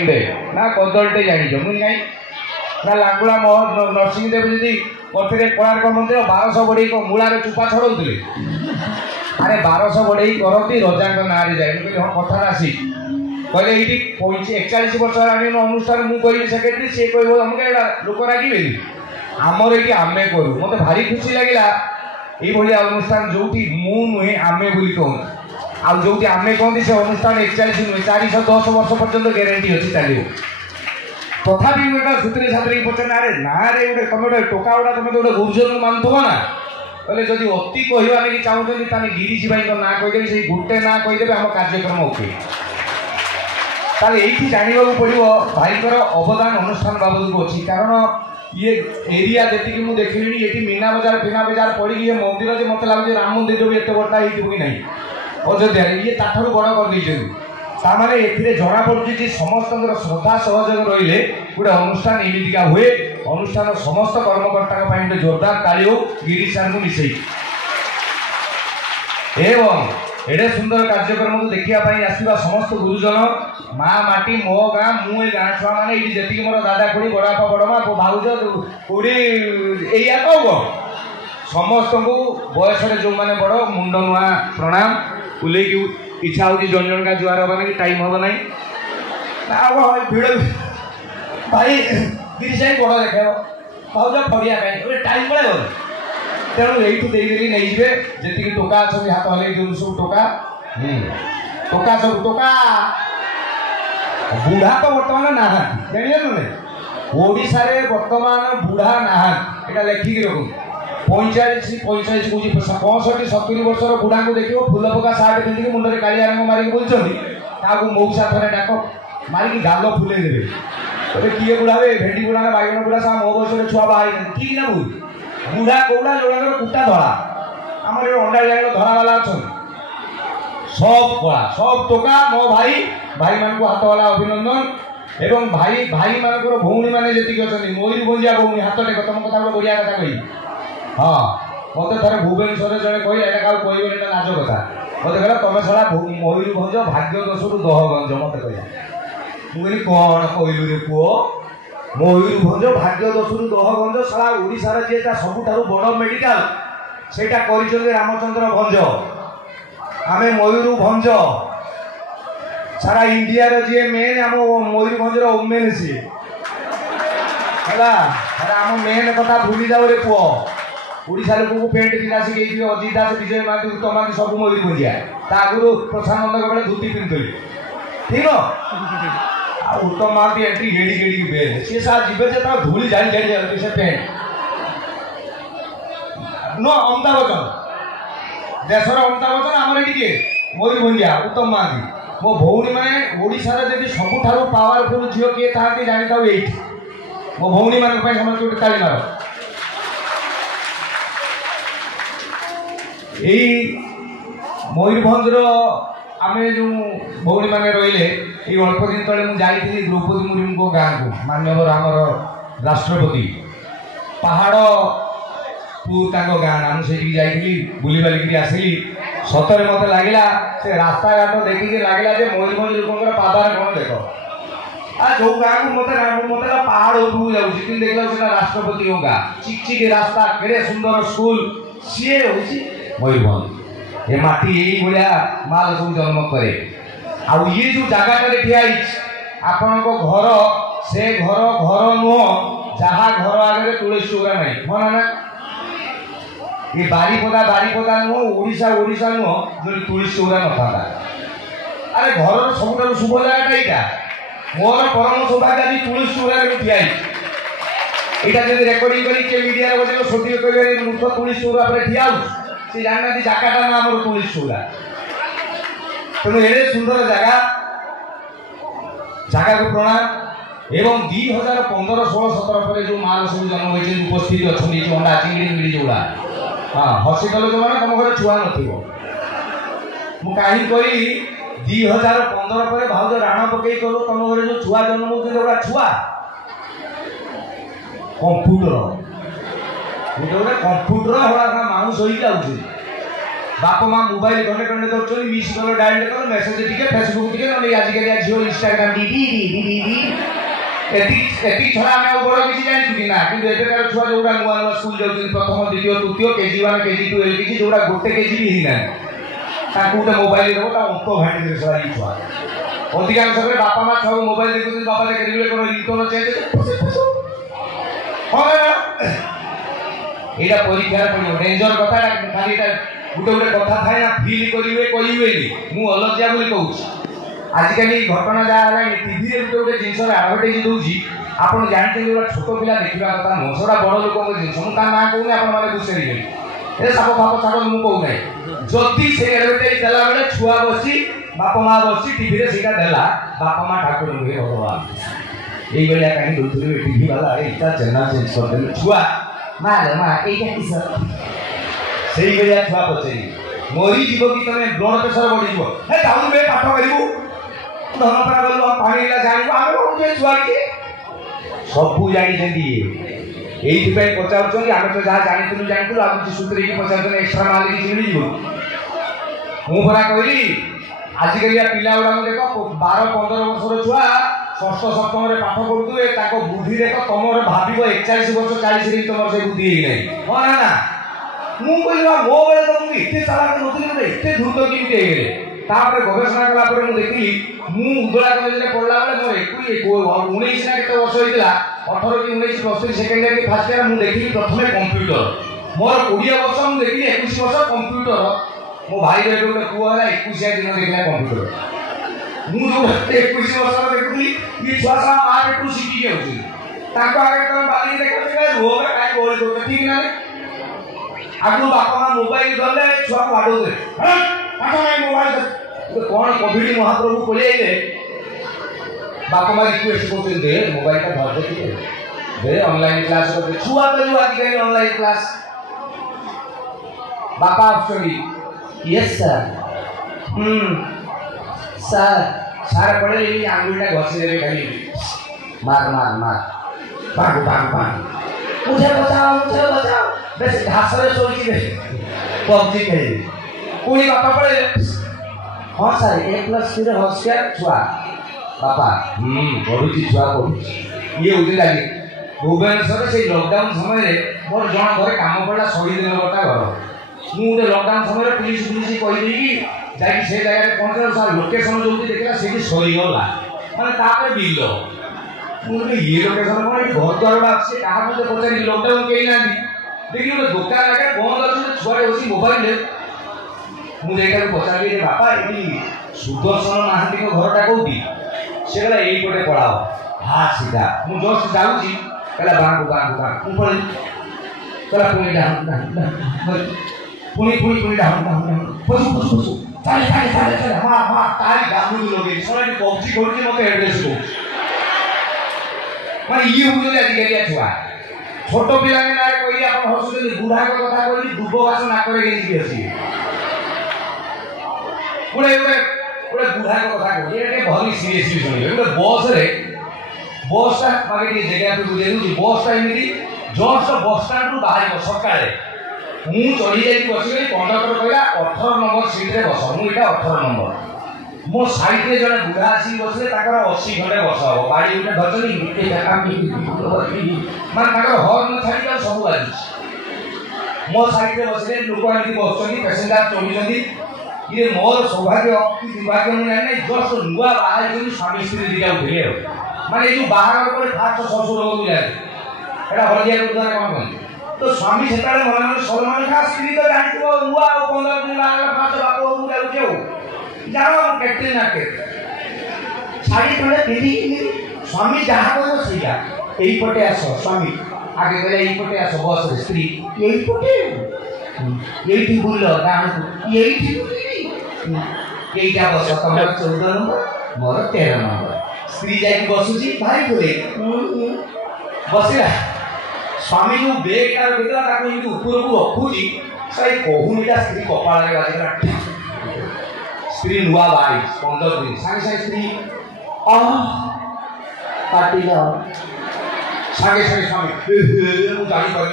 କିଟେ ନା କଦଳୀଟେ ଜାଣିଛ ମୁଁ କାହିଁ ନା ଲାଙ୍ଗୁଳା ନରସିଂହଦେବ ଯଦି କରିଥିଲେ କୋଣାର୍କ ମନ୍ଦିର 1200 ବଢ଼େଇ ମୂଳାରେ ଚୁପା ଛଡ଼ଉଥିଲେ। ଆରେ 1200 ବଢ଼େଇ କରନ୍ତି ରଜାଙ୍କ ନାଁରେ ଯାଏ। ମୁଁ କହିଲି ହଁ କଥାଟା ଆସି କହିଲେ ଏଇଠି 41 ବର୍ଷ ହେଲାଣି ଅନୁଷ୍ଠାନ ମୁଁ କହିବି ସେକ୍ରେଟାରୀ ସିଏ କହିବ ଆମକୁ ଏଇଟା ଲୋକ ରାଗିବେନି ଆମର ଏଇଠି ଆମେ କରୁ। ମୋତେ ଭାରି ଖୁସି ଲାଗିଲା এইভাবে অনুষ্ঠান যেটি মু নুহে আমি বলি কহতু আর যেটি আমি কহতি সে অনুষ্ঠান 41 নুহে 410 বর্ষ পর্যন্ত গ্যারেন্টি অছি চালিব। তথাপি গোটা সুতরে ছাত্রী পচারে আরে না রে গোটে তুমি গোটে টোকা গুড়া তুমি গোটে গুরুজন মানুথব না বলে যদি অতি কহবা নাকি চাহুଛନ୍ତି তাহলে গিরিশ ভাইଙ୍କ না কইদেবি সেই গোটে না কইদেবে আমার কার্যক্রম ওকে। তাহলে এইটি জানিବାକୁ পড়িব ভাইଙ୍କର অবদান অনুষ্ঠান বাবদକୁ ଅଛି। কারণ ये एरिया जी मुझे देखिली ये मीना बजार फिना बजार पड़ी ये मंदिर जो मत लगे राम मंदिर भी एत बड़ा हो कि नहीं अयोध्या ये ताठू बड़ कर ताने ए जना पड़ी समस्त श्रद्धा सहयोग रही गोटे अनुष्ठान एमतीका हुए। अनुष्ठान समस्त कर्मकर्ता गोटे जोरदार ताली हो गिरीश सार को मिसई एवं एडे सुंदर कार्यक्रम को देखापी आसवा समस्त गुरुजन माँ माटी मो गाँ मु गाँ छुआ मैंने ये जी मोर दादा खुड़ी बड़ापा बड़मा भाउज खुड़ी या कह समस्त को बयस जो मैंने बड़ मुंड नुआ प्रणाम बुले की इच्छा हो जन जन का जुआर हम कि टाइम हम ना भिड़ भाई गिरीश भाई बड़ देख भाउज फड़िया कहीं टाइम पड़े तेणु ये नहीं जी टोका अच्छा हाथ हल सब टोका टोका सब टोका बुढ़ा तो बर्तमान ना जान ओडिशा रे बर्तमान बुढ़ा ना यहाँ लेखिक रखु 45 कौन 65 वर्षर बुढ़ा को देख फूल पका सार्ट पिंधिक मुंडे कालिया रंग मारिक बोलते मऊसा थे डाक मारिक गाल फुले देवे किए बुढ़ा भेंडी बुढ़ा बैगण बुढ़ा सा मो बयस छुआ बाहर ठीक ना भूल बुढ़ा कौड़ा जो कुटा धड़ा आम अंडा जाए धरा वाला अच्छा सब कला सब टोका मो भाई भाई मान को हाथ वाला अभिनंदन एवं भाई भाई मान भौणी मैंने जी अच्छा मयूरभंजिया भौणी हाथ टेक तुम कथा गोटे बढ़िया कथा कही हाँ मत थे भुवनेश्वर जड़े कही एटा क्या कह लाज कथा मत कहला तुम छड़ा मयूरभंज भाग्य दोषरू दहगंज मत कहला मुझे कौन कहलु रे पुओ मयूरभंज भाग्य दोषरू दहगंज सारा ओडिशार जी सबुठार बड़ मेडिकल सेटा कर रामचंद्र भंज आम मयूरभंज सारा इंडिया जी मेन आम मयूरभंजर ओमेन सी है आम मेन कथा भूली जाओ रे पुओ ओडिशा लोक को पेंट पिंधा शिखी अजित दास विजय महांती उत्तम महांती सब मयूरभंजिया आगुरी प्रशानंद बेले धोती पिंधुली ठीक है उत्तम महांती एंट्री गेड़ी गेड़ी बेल सी सार जीवे से धूली जारी जारी जाती से पेंट न अमिताभ बच्चन देशर अमिताभ बच्चन आमर ये मयूरभंजिया उत्तम महांती मो भौणी मैंने ओडिशार जब सबुठ पावरफुल झील किए था जानी था ये मो भौणी मान समस्त गोटे ताली मार यही मयूरभंजर आम जो भौणी मैंने रही अल्प दिन तले मुझे द्रौपदी मुर्मू गाँव को मानवर आमर राष्ट्रपति पहाड़ गाँ मुझे जाइली बुली बालिक आसली सतरे मत लगे से रास्ता घाट देखिए लगे मयूरभंज लोक पादार कौन देख आ जो गाँव को मत पहाड़ उपरकू जाऊँगी देखा राष्ट्रपति गाँ चिकचिक रास्ता केड़े सुंदर स्कूल सी हूँ मयूरभंज ये माटी यही भाया माल सब जन्म करे आउ ये जो जगह ठिया आपण घर से घर घर नुह जहाँ घर आगे तुलसी चौरा ना मन ना ये बारीपदा नुह ओडिशा ओडिशा नुह जो तुलसी चौरा न था अरे घर सब शुभ जगह यहाँ मोर परम सौभाग्य आज तुलसी चौरा ठिया यहाँ जब रेकर्डिंग कर मीडिया बजे सोधी कह मूर्ख तुलसी चौरा पर ठिया से जाना जगह ना आम तुलसी चौरा तेणु एड़े सुंदर जगह जगह को प्रणाम एवं 2015 16 17 पर जो माल सब जन्म होती उपस्थित अच्छा अंडा चिंगड़ी मिड़ी जोड़ा हाँ हसिकल जो मैंने तुम घर छुआ नथिब मु कहीं कही 2015 पर भाउज राण पकई कलु तुम घर जो छुआ जन्म होती छुआ कंप्यूटर गोटे कंप्यूटर हड़ा माउस हो जाऊँगी बाप माँ मोबाइल घंटे घंटे कर मिस कल डायल कर मेसेज टिके फेसबुक टिके ना आजिकल झील इंस्टाग्राम एति छड़ा आम बड़ किसी जानू कि ना कि एबेकार छुआ जो नुआ नुआ स्कूल जाऊँ प्रथम द्वितीय तृतीय केजी 1 केजी 2 एलकेजी जो गोटे केजी भी ही ना गोटे मोबाइल देव अंक भाटी छुआ अधिकांश बापा माँ छुआ मोबाइल देखते बापा देखते कौन रिंगटोन चेंज हाँ यहाँ परीक्षा डेंजर कथा खाली गोटे गोटे कथा थाए ना फिल करेंगे कहे मुझे अलज्जा बोली कहूँ आजिकल घटना जहाँ टीवी गोटे गोटे जिन आडभर्टाइज दूसरी आप जानते छोट पिला देखा कथा नुह सेटा बड़ लोक जिन मुझे ना कहूनी आपने बुझे साप फाप छाड़ मुझे कहूना जदि से एडभर्टाइज देला बेले छुआ बसी बाप माँ बसी टीवी से देला बाप माँ ठाकुर नुहे भगवान ये कहीं दूसरे टीवी वाला इतना चैनल चेंज कर दे छुआ माँ माँ ये से छुआ पचारि मरी जीव कि तुम ब्लड प्रेसर बढ़ी जाऊन बे पाठ करू धनपड़ा गलु पानी जानू आम छुआ किए सबू जानी ये पचार आम तो जहाँ जानी जानू आप सुतरे पचार एक्सट्रा माल किसी मिल मुझा कहली आजिकलिया पिला गुड़ा देख 12-15 वर्षर छुआ षष्ठ सप्तम पाठ पढ़ुवे बुद्धि देख तुम भाव 41 वर्ष 40 तुम से बुद्धि हाँ ना ना मुझे मो बेले तो मुझे एत चालाक नी एत द्रुत केमी गवेषणा कलापर मुझे देखिली मुझे उदला कलेज पढ़ला बेले मोर 19 ना केते वर्ष होता 18 कि 19 +3 सेकेंड इयर कि फास्ट इयर मुझे देखिली प्रथम कंप्यूटर मोर 20 वर्ष मुझे देखिली 21 वर्ष कंप्यूटर मो भाई गोटे पुआ 21 दिन देखला कंप्यूटर मुझे 21 वर्ष देखुली ये छुआ सा मार पेटू शिखी आगे तुम बाली देख रोग कहीं गोल करते ठीक ना आगु बापा माँ मोबाइल गले छुआ को बाड़े पाठ ना मोबाइल कौन कोविड महाप्रभु पलिए बापा माँ रिक्वेस्ट करते मोबाइल का धर दे ऑनलाइन क्लास करते छुआ तो जो आजिकल ऑनलाइन क्लास बापा आसुँच यस सर सर सार पड़े ये आंगुलटा घसी देवे खाली मार मार मार पागु पागु पागु मुझे बचाओ बस घास रे सोई दे पबजी खेले कोई बापा पड़े हाँ सर 1+3 होशियार छुआ बापा पढ़ुची छुआ पढ़ुची ये उठी लगे भुवनेश्वर से लॉकडाउन समय मोर जन घर काम पड़ा 100 दिन गोटा घर मुझे लॉकडाउन समय पुलिस कहीदे कि जाकि से जगह पहुंचे सर लोकेशन जो देखला से सरीगला मैंने तापर बिल मुझे ये लोकेशन कौन घर द्वार अच्छे क्या मुझे पचारि लॉकडाउन कहीं ना देखिए गोटे दुकान आगे बंद अच्छे छुआ बस मोबाइल मुझे पचारि बापा ये सुदर्शन महांती घरटा कौटी से कहला यहीपटे पढ़ाओ हाँ सीधा मुझे जस्ट जाऊँगी कहला बांधु बांधु बांधु पढ़ी कहला पुणी डाउन पशु चले हाँ तारी गाँव लगे शोना पबजी कर मत एड्रेस को मैं ये हूँ आजिकलिया छुआ छोट पिला ना कही आप हसुच्च बुढ़ा कथा कही दुब घास नाकरे गेजी अच्छी गोटे गोटे बुढ़ा कथा कही भली सीरीयसली शुणे गोटे बसटा मागे जगह बुझे दूसरी बसटा एमती जस्ट बस स्टाण्ड रू बाहर सकाଳେ ମୁଁ ଚढ़ी ଯାଇକି ବସିଗଲି କଣ୍ଡକ୍ଟର କହିଲା 18 ନମ୍ବର ସିଟ୍ରେ ବସ ମୁଁ ଏଇଟା 18 ନମ୍ବର ମୋ ସାଇଡ଼ରେ ଜଣେ ବୁଢ଼ା ଆସିକି ବସିଲେ ତାଙ୍କର 80 ଖଣ୍ଡେ ବର୍ଷ ହେବ ବାଡ଼ି ଗୋଟେ ଧରିଛନ୍ତି ମାନେ ତାଙ୍କର ହର୍ନ ଛାଡ଼ିକି ଆଉ ସବୁ ବାଜୁଛି ମୋ ସାଇଡ଼ରେ ବସିଲେ ଲୋକ ଏମିତି ବସୁଛନ୍ତି ପେସେଞ୍ଜର ଚଢ଼ୁଛନ୍ତି ଇଏ ମୋର ସୌଭାଗ୍ୟ କି ଦୁର୍ଭାଗ୍ୟ ମୁଁ ଜାଣିନି ଜଷ୍ଟ ନୂଆ ବାହା ହେଇଛନ୍ତି ସ୍ୱାମୀ ସ୍ତ୍ରୀ ଦୁଇଟା ଉଠିଲେ ଆଉ ମାନେ ଏଇ ଯେଉଁ ବାହାଘର ପରେ ଫାଷ୍ଟ ଶ୍ୱଶୁର ଘରକୁ ଯାଆନ୍ତି ଏଇଟା ହଳଦିଆ କଥାରେ କ'ଣ କହନ୍ତି तो स्वामी से मन मन सलमान खा स्त्री तो जानते नुआ 15 दिन बाहर फास्ट बाप जाऊ जाओ कैटरीना के शाड़ी खंडे पिंधि स्वामी जहाँ कह सीधा यही पटे आस स्वामी आगे कहले यही पटे आस बस रे स्त्री यही पटे यही बुल गाँव यहीटा बस तुम 14 नंबर मोर 13 नंबर स्त्री जाकि बसुची भारी बोले बसला स्वामी जो बेगटा रखिला ऊपर को रखुची से कहूनीटा स्त्री कपाल बाजिगला स्त्री नुआ बाई 15 दिन सागे सागे स्त्री काटिल सागे सागे स्वामी मुझे जानी पारि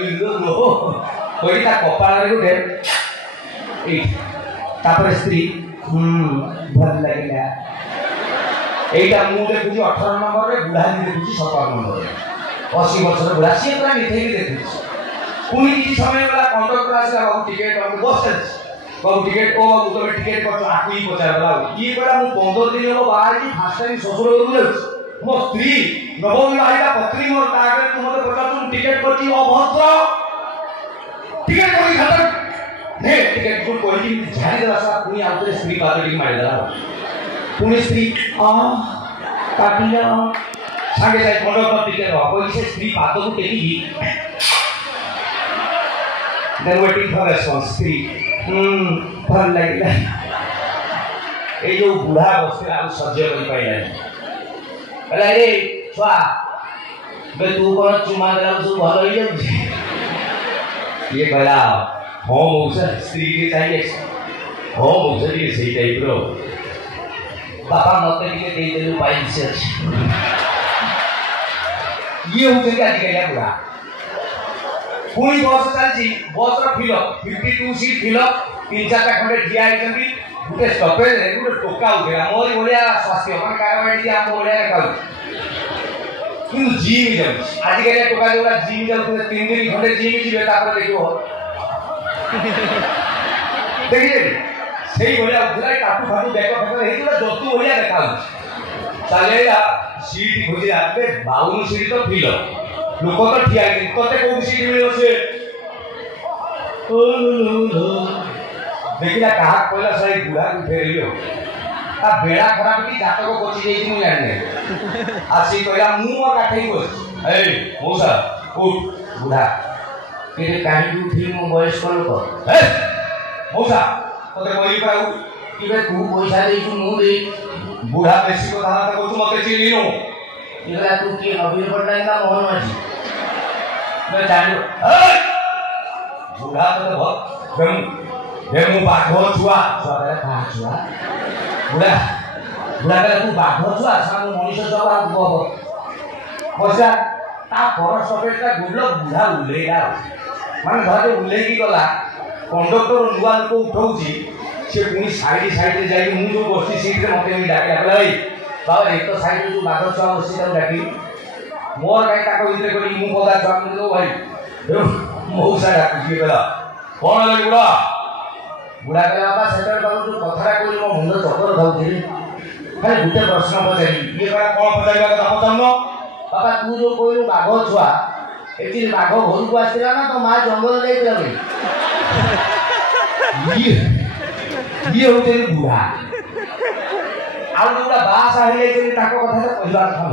कही कपाल गोटे तापर स्त्री भल लगे এইটা মু দেখুছি 18 নম্বরে বুড়া নি দেখুছি 17 নম্বরে 80 বছর বুড়া সে পুরা মিঠেই দেখুছি পুনি কিছু সময় গলা কন্ডক্টর আসলা বাবু টিকেট আমি বসতে বাবু টিকেট ও বাবু তুমি টিকেট করছো আকুই পচার বলা কি করা মু 15 দিন হলো বাহারি ফার্স্ট টাইম শ্বশুর ঘরে মো স্ত্রী নববিবাহিতা পত্নী মোর তাকে তোমাদের পচার তুমি টিকেট করছি অভদ্র টিকেট করি খাতা নে টিকেট কোন করি ঝাড়ি দেলা সা পুনি আউতে স্ত্রী পাতড়ি মারি দেলা पुलिस स्त्री काटिला सागे जाय कंडक्टर टिकेट हो कोई से स्त्री पातो को टेकी देन वेटिंग फॉर रेस्पॉन्स स्त्री भल लागला ए जो बुढ़ा बसला आ सज्ज कर पाइला अरे रे छुआ बे तू कोन चुमा देला सब भल होई जाऊ ये कहला हो मौसा स्त्री के चाहिए हो मौसा के सही टाइप रो बापा मत टिके दे देलु पाइन से ये हो गया आजिकलिया बुढ़ा पुणी बस चलछि बस रो फिल 52 सीट फिल 3-4 खंडे ठिया आइछन्ती गुटे स्टॉपेज रे गुटे टोका उठेला मोरी बोलिया स्वास्थ्य मन कारबाडी दिया हम बोलिया काउ किंतु जिम जाउ आजिकलिया टोका जोला जिम जाउ 3 दिन खंडे जिम जिबे तापर देखियो देखिए সেই বলিয়া উঠলাই টাটু ফাটু ব্যাগ ফেলে হেইগুলা যতু বলিয়া দেখাউ চালেলা সিট খুঁজি আতে 52 সিট তো ফিল লোক তো ঠিয়া গেলি কতে কোন সিট মিলিও সে দেখিলা কাহাক কইলা সেই বুড়া ফেরিও তা বেড়া খরাপ কি জাতক কোচি দেইছি মু জানি আসি কইলা মু আর কাঠেই বস এই মৌসা উঠ বুড়া কেনে কাহি উঠি মু বয়স লোক এই মৌসা তোতে কই পাউ কিবে তু পয়সা দেইছু মু দেই বুড়া বেশি কথা না কইছু মতে চিনিনো ইলা তু কি নবীন পটনায়ক না মোহন মাঝি मैं जानो बुढ़ा तो बहुत बेमु बाघो छुआ छुआ का छुआ बुढ़ा बुढ़ा का तू बाघो छुआ सामु मनीष छुआ को बसा ता पर सपेटा गुडलो बुढ़ा उलेगा माने धरे उलेगी गला कंडक्टर नुआ को उठाउची से पुनी साइड रे जाई मु जो बसी सीट रे मते मी डाके आबै बाबा एक तो साइड रे जो बाघो छुआ बसी ता डाकी मोर गाय ताको इतरे करी मु पदा जाम दो भाई मौसा डाकी बेला कोन ले बुढ़ा बुढ़ा के बाबा सेटर बाबू जो कथरा कोली मो मुंड चक्कर खाउथि खाली गुटे प्रश्न पचारी ये करा कोन पचारीबा କଥା पचारनो बाबा तू जो कोइलु बाघ छुआ एति बाघ घर को आसिला ना तो मां जंगल जाइतला ये होते बुढ़ा आ बुढ़ा बासा हेले ताको कथा तो कहला था